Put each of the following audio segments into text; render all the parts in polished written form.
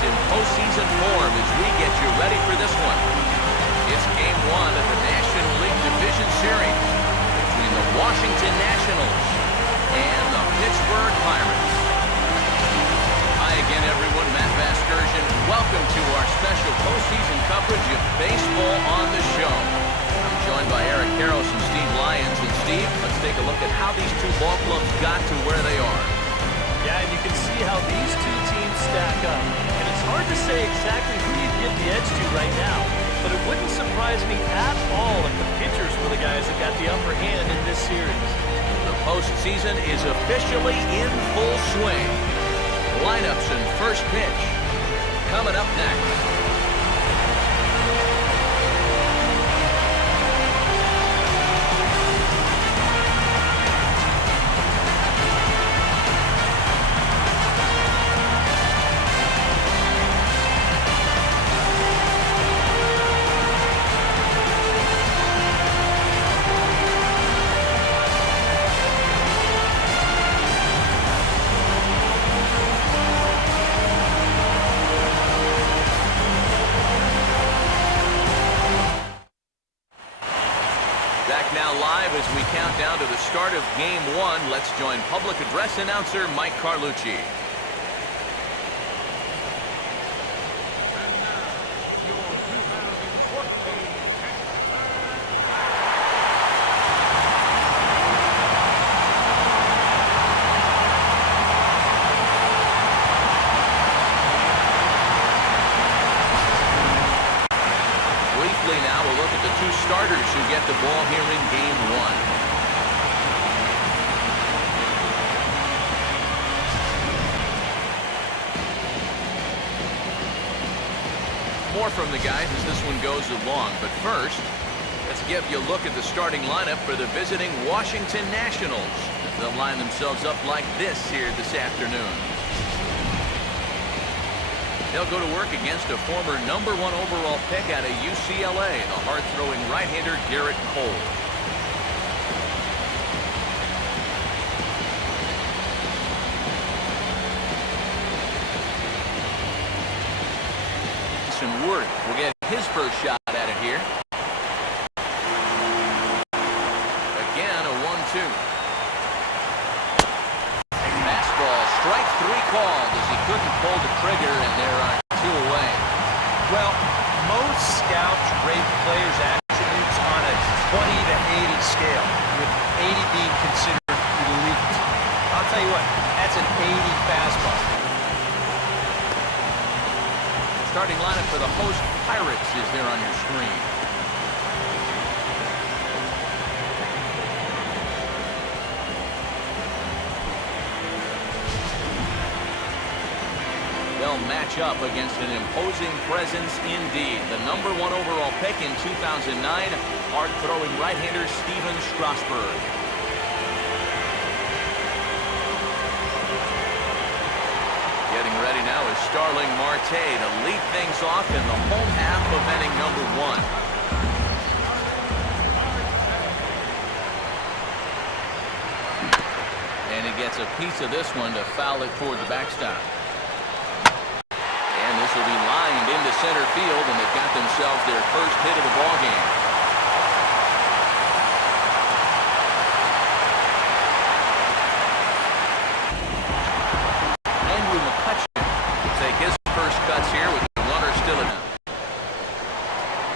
in postseason form as we get you ready for this one. It's Game 1 of the National League Division Series between the Washington Nationals and the Pittsburgh Pirates. Hi again, everyone. Matt Vasgersian. Welcome to our special postseason coverage of baseball on the show. I'm joined by Eric Karros and Steve Lyons. And Steve, let's take a look at how these two ball clubs got to where they are. Yeah, and you can see how these two teams stack up. And it's hard to say exactly who you'd give the edge to right now, but it wouldn't surprise me at all if the pitchers were the guys that got the upper hand in this series. The postseason is officially in full swing. Lineups and first pitch coming up next. Back now live as we count down to the start of Game 1. Let's join public address announcer Mike Carlucci. Now we'll look at the two starters who get the ball here in Game 1. More from the guys as this one goes along, but first, let's give you a look at the starting lineup for the visiting Washington Nationals. They'll line themselves up like this here this afternoon. They'll go to work against a former #1 overall pick out of UCLA, the hard-throwing right-hander Garrett Cole. Worth will get his first shot at it here. Again, a 1-2. Fastball, strike 3 called as he couldn't pull the trigger, and there are 2 away. Well, most scouts rate players' attributes on a 20 to 80 scale, with 80 being considered elite. I'll tell you what, that's an 80 fastball. Starting lineup for the host Pirates is there on your screen. They'll match up against an imposing presence indeed. The #1 overall pick in 2009, hard-throwing right-hander Steven Strasburg. Getting ready now is Starling Marte to lead things off in the home half of inning #1. And he gets a piece of this one to foul it toward the backstop. And this will be lined into center field, and they've got themselves their first hit of the ballgame. His first cuts here with the runner still in.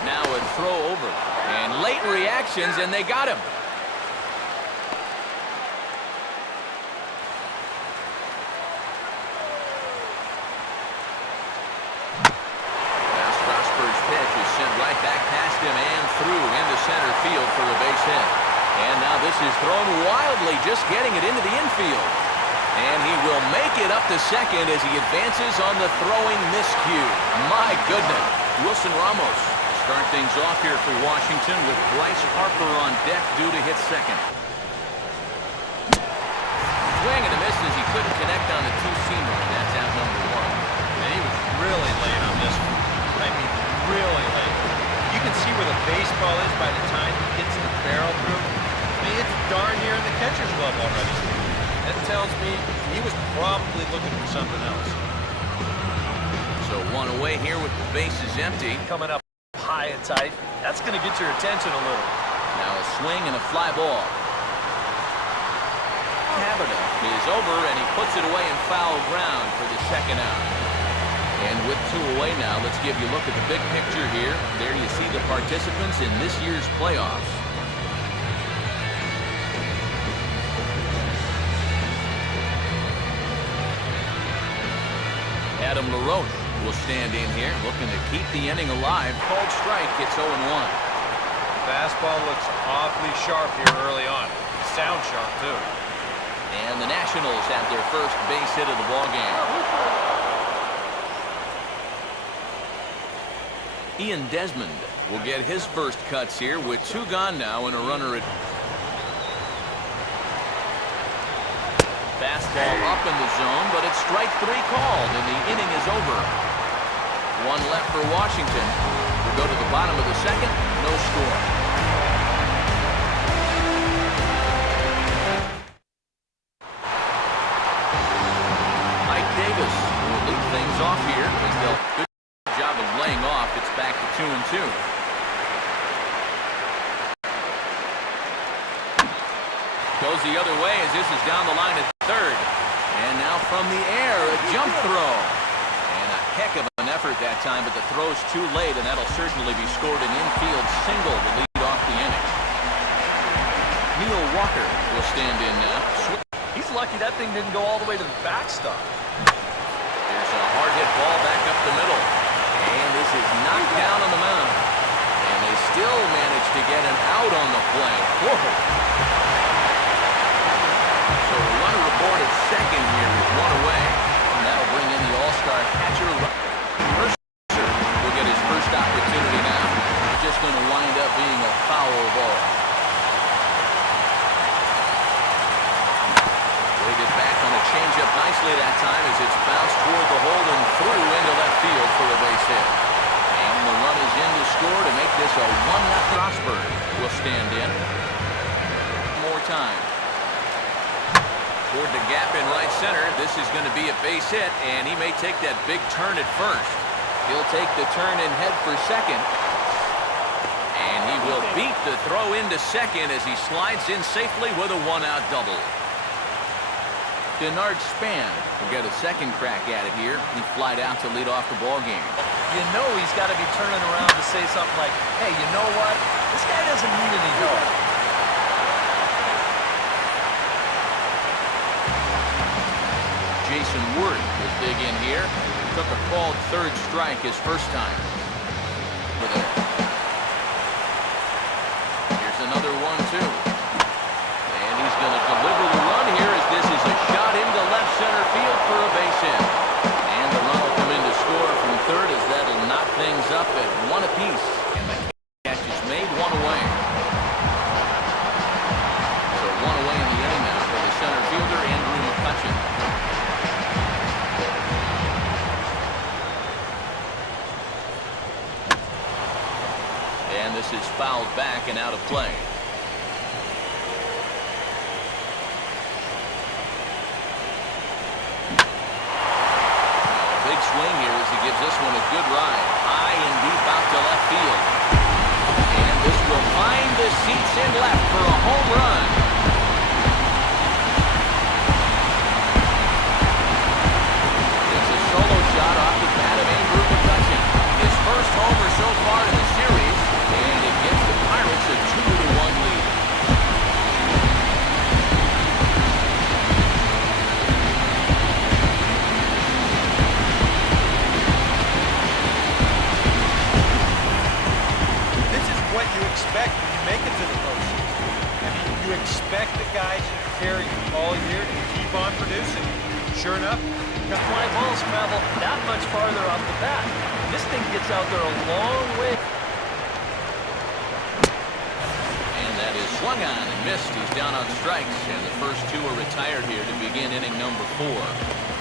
Now a throw over and late reactions, and they got him. Now Strasburg's pitch is sent right back past him and through into center field for the base hit. And now this is thrown wildly, just getting it into the infield. And he will make it up to second as he advances on the throwing miscue. My goodness. Wilson Ramos start things off here for Washington with Bryce Harper on deck due to hit second. Swing and a miss as he couldn't connect on the two-seamer, and that's out #1. And he was really late on this one. I mean, really late. You can see where the baseball is by the time he gets the barrel through. I mean, it's darn near in the catcher's glove already. That tells me he was probably looking for something else. So So one away here with the bases empty. Coming up high and tight. That's going to get your attention a little. Now a swing and a fly ball. Cavada is over, and he puts it away in foul ground for the second out. And with two away now, let's give you a look at the big picture here. There you see the participants in this year's playoffs. Adam LaRoche will stand in here, looking to keep the inning alive. Called strike, it's 0-1. Fastball looks awfully sharp here early on. Sound sharp, too. And the Nationals have their first base hit of the ballgame. Ian Desmond will get his first cuts here with two gone now and a runner at... Fastball up in the zone, but it's strike three called, and the inning is over. One left for Washington. We go to the bottom of the second, no score. Mike Davis will lead things off here as they'll good job of laying off. It's back to 2-2. Goes the other way as this is down the line at third. And now from the air, a jump throw. And a heck of an effort that time, but the throw's too late, and that'll certainly be scored an infield single to lead off the inning. Neil Walker will stand in now. He's lucky that thing didn't go all the way to the backstop. There's a hard hit ball back up the middle. And this is knocked down on the mound. And they still manage to get an out on the play. Whoa. So a runner aboard at second here with one away. And that'll bring in the all-star catcher. Mercer will get his first opportunity now. It's just going to wind up being a foul ball. Weighted back on a changeup nicely that time as it's bounced toward the hole and through into left field for a base hit. And the run is in to score to make this a 1-0. Rosberg will stand in. More time. Toward the gap in right center. This is going to be a base hit, and he may take that big turn at first. He'll take the turn and head for second. And he will beat the throw into second as he slides in safely with a one-out double. Denard Span will get a second crack at it here. He flied out to lead off the ball game. You know he's got to be turning around to say something like, hey, you know what? This guy doesn't need any help. Jason Ward will dig in here. Took a called third strike his first time. Here's another 1-2. And he's going to deliver the run here as this is a shot into left center field for a base hit. And the run will come in to score from third as that'll knock things up at one apiece. And the catch is made, one away. So one away in the inning now for the center fielder, Andrew McCutcheon. And this is fouled back and out of play. Big swing here as he gives this one a good ride. High and deep out to left field. And this will find the seats in left for a home run. It's a solo shot off the bat of Andrew McCutcheon. His first homer so far in the series. And it gives the Pirates a 2-1 lead. This is what you expect when you make it to the postseason. I mean, you expect the guys who carry you all year to keep on producing. Sure enough, The fly balls travel that much farther off the bat. This thing gets out there a long way. And that is swung on and missed. He's down on strikes, and the first two are retired here to begin inning number 4.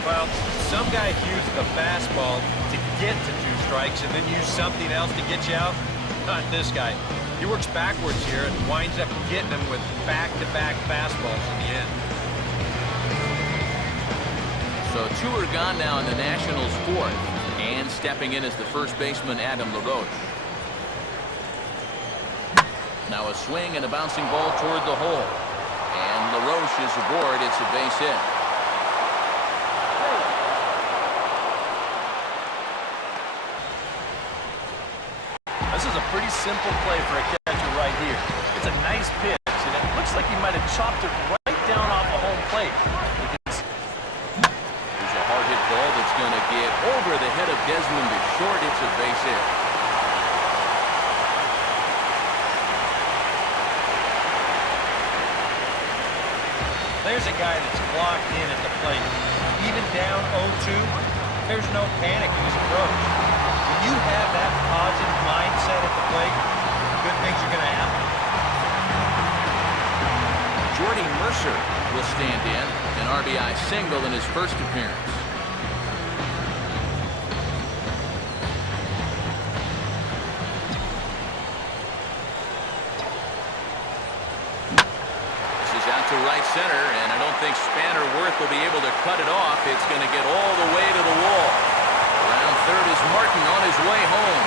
well, some guys use the fastball to get to 2 strikes and then use something else to get you out. Not this guy. He works backwards here and winds up getting them with back-to-back fastballs in the end. So 2 are gone now in the Nationals' 4th. And stepping in is the first baseman, Adam LaRoche. Now a swing and a bouncing ball toward the hole. And LaRoche is aboard. It's a base hit. This is a pretty simple play for a catcher right here. It's a nice pitch, and it looks like he might have chopped it right down off the home plate. There's a hard hit ball that's going to get over the head of Desmond to short. It's a base hit. There's a guy that's blocked in at the plate. Even down 0-2, there's no panic in his approach. When you have that positive mindset at the plate, good things are going to happen. Jordy Mercer will stand in, an RBI single in his first appearance. To right center, and I don't think Spanner Worth will be able to cut it off. It's going to get all the way to the wall. Around third is Martin on his way home.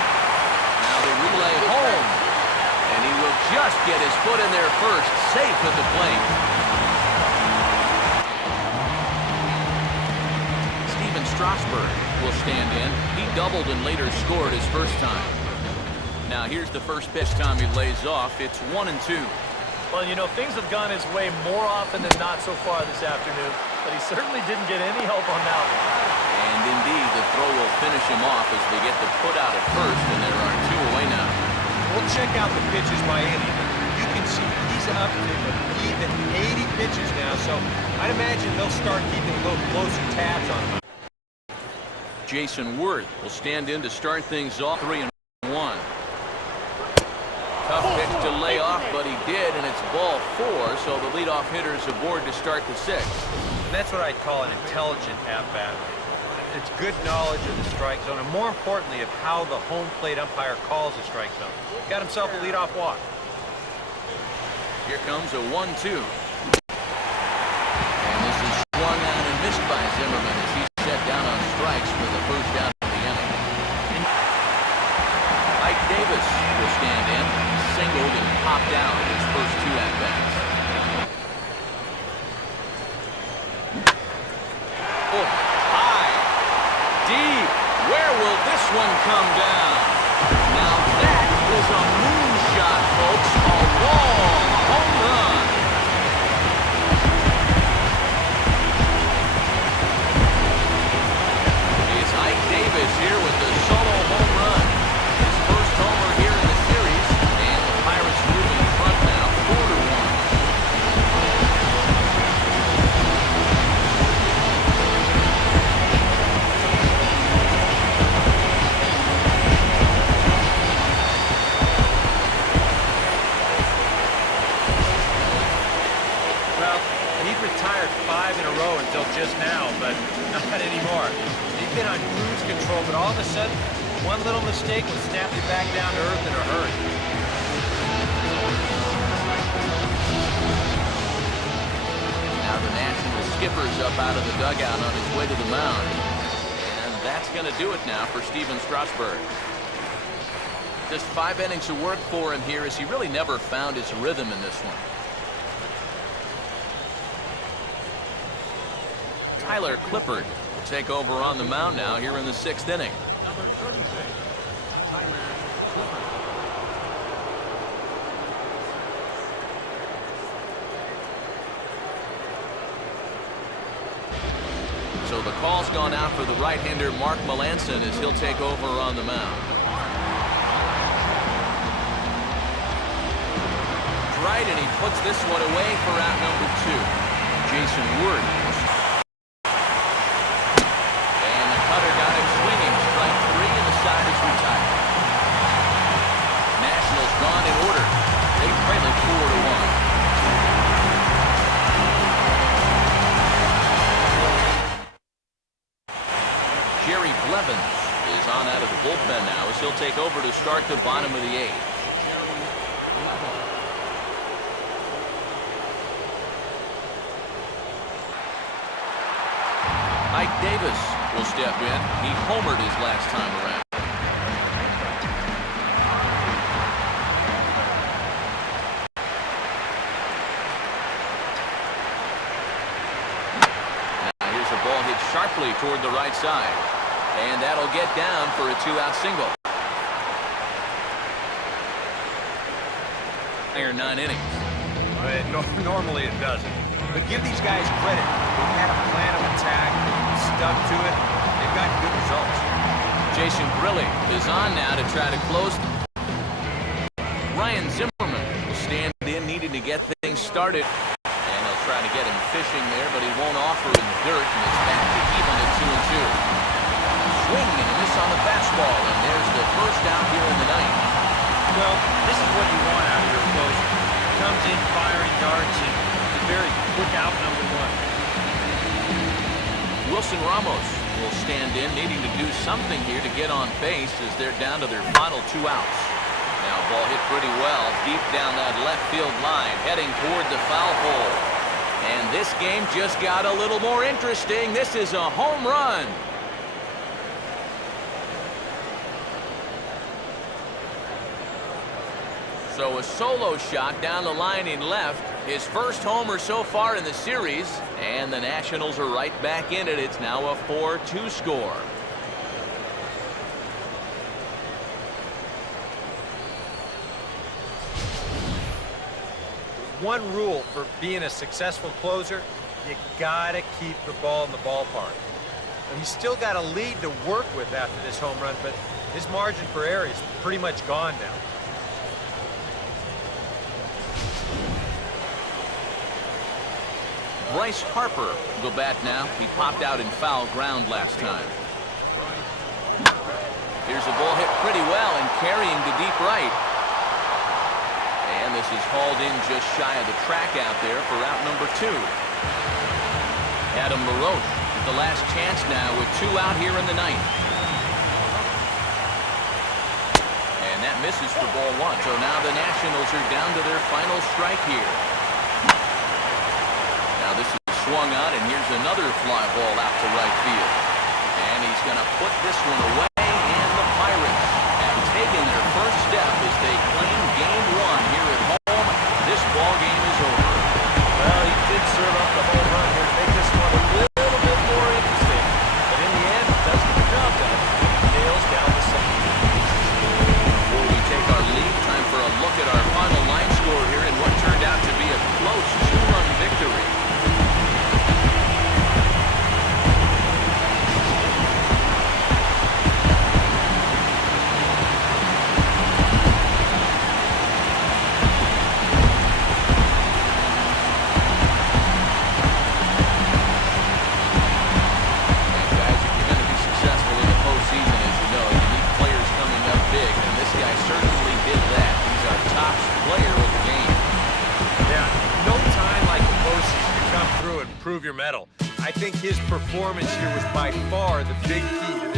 Now the relay home, and he will just get his foot in there first, safe at the plate. Steven Strasburg will stand in. He doubled and later scored his first time. Now here's the first pitch Tommy lays off. It's 1-2. Well, you know, things have gone his way more often than not so far this afternoon, but he certainly didn't get any help on that one. And indeed, the throw will finish him off as they get the put out at first, and there are 2 away now. We'll check out the pitches by inning. You can see he's up to even 80 pitches now, so I'd imagine they'll start keeping a little closer tabs on him. Jason Worth will stand in to start things off. 3-1. Tough pitch to lay off, but he did, and it's ball 4, so the leadoff hitter is aboard to start the 6th. And that's what I'd call an intelligent at-bat. It's good knowledge of the strike zone, and more importantly, of how the home plate umpire calls the strike zone. Got himself a leadoff walk. Here comes a 1-2. And this is swung on and missed by Zimmerman as he's set down on strikes for the first out of the inning. Mike Davis will stand in. Singled and popped out in his first 2 at-bats. Oh, high, deep. Where will this one come down? Now that is a moonshot, folks. A long home run. It's Ike Davis here with the solo home run. His first homer here in the series. Pirates moving in front now, 4-1. Well, he'd retired 5 in a row until just now, but not anymore. He'd been on cruise control, but all of a sudden, one little mistake would snap you back down to earth in a hurry. Now the National skipper's up out of the dugout on his way to the mound. And that's going to do it now for Steven Strasburg. Just 5 innings of work for him here as he really never found his rhythm in this one. Tyler Clippard will take over on the mound now here in the 6th inning. Number 36, Tyler Clippard. So the call's gone out for the right-hander Mark Melancon as he'll take over on the mound. Right, and he puts this one away for out number 2. Jason Worth. And the cutter got him swinging. Strike 3 and the side is retired. Nationals gone in order. They trail it 4-1. Jerry Blevins is on out of the bullpen now as he'll take over to start the bottom of the 8th. Mike Davis will step in. He homered his last time around. Now here's a ball hit sharply toward the right side. And that'll get down for a 2-out single. 9 innings. Normally it doesn't. But give these guys credit. They've had a plan of attack, stuck to it, they've gotten good results. Jason Grilli is on now to try to close. Ryan Zimmerman will stand in, needing to get things started. And he'll try to get him fishing there, but he won't offer in the dirt, and it's back to even at 2-2. Swing and a miss on the fastball, and there's the first out here in the ninth. Well, this is what you want out of your closer. Comes in firing darts and a very quick out number one. Wilson Ramos will stand in, needing to do something here to get on base as they're down to their final 2 outs. Now ball hit pretty well deep down that left field line, heading toward the foul pole. And this game just got a little more interesting. This is a home run. So a solo shot down the line in left. His first homer so far in the series. And the Nationals are right back in it. It's now a 4-2 score. One rule for being a successful closer, you gotta keep the ball in the ballpark. And he's still got a lead to work with after this home run, but his margin for error is pretty much gone now. Bryce Harper will go bat now. He popped out in foul ground last time. Here's a ball hit pretty well and carrying to deep right. And this is hauled in just shy of the track out there for out number 2. Adam LaRoche, the last chance now with 2 out here in the ninth. And that misses for ball 1. So now the Nationals are down to their final strike here. Now this is swung on, and here's another fly ball out to right field. And he's going to put this one away, and the Pirates have taken their first step as they claim Game 1 here at home. This ball game is over. Well, he did serve up the home run here to make this one a little bit more interesting. But in the end, that's what the job does. Nails down the center. Before we take our lead, time for a look at our final line score here in what turned out to be a close 2-run victory. Prove your mettle. I think his performance here was by far the big key to